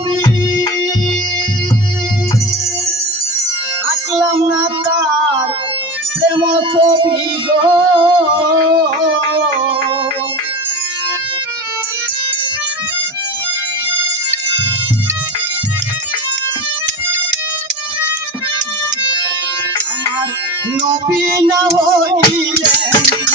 আমি না তার প্রেম ছবি গো। হইলেন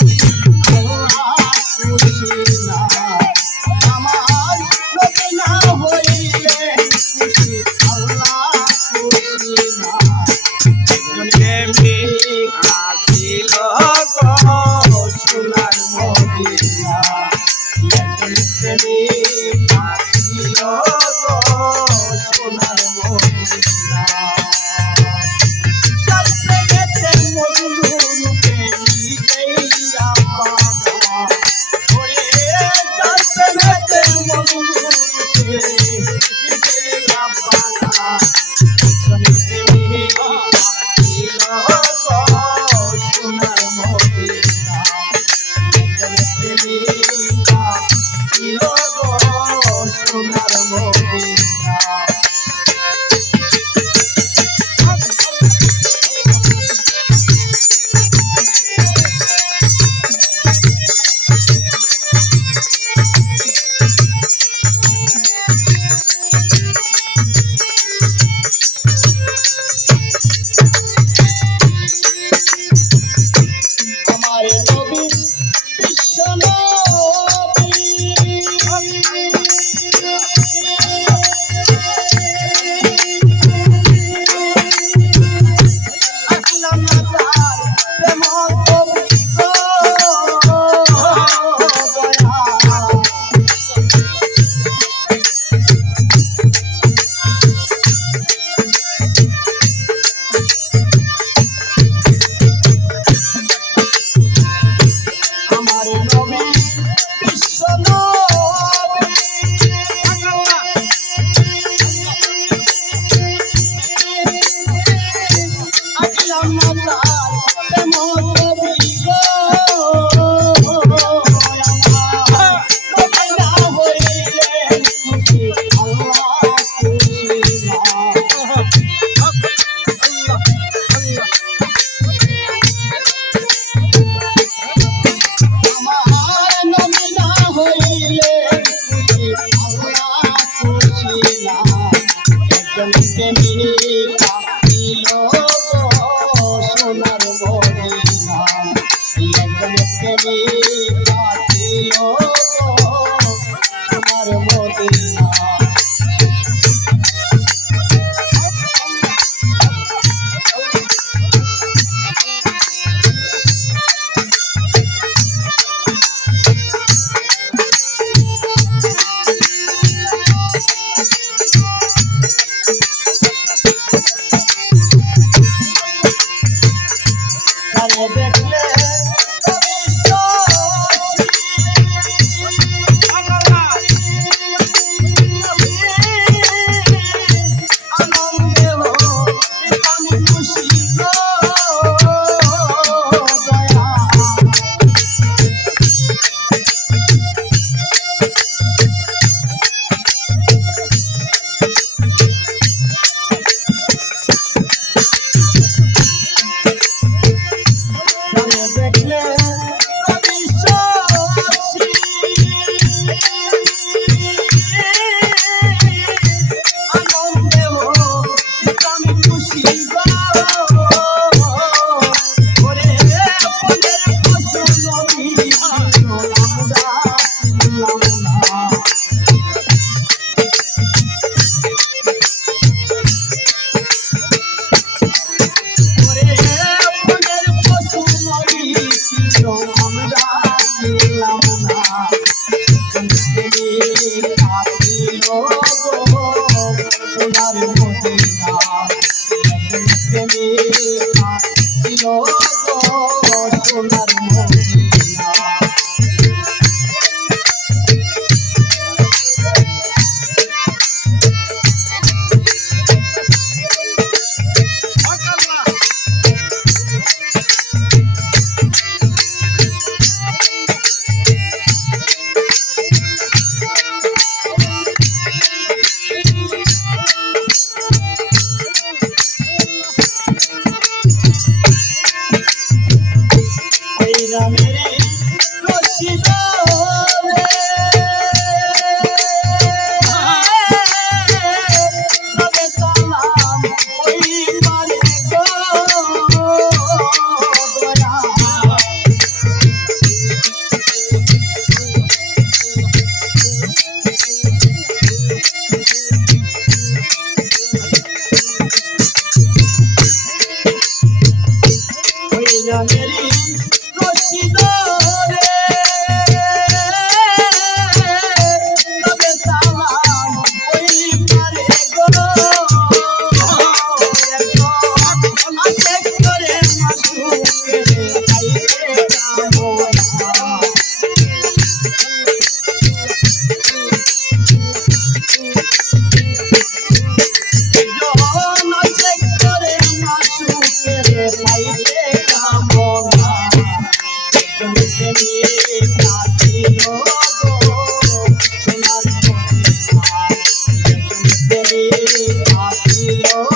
I feel.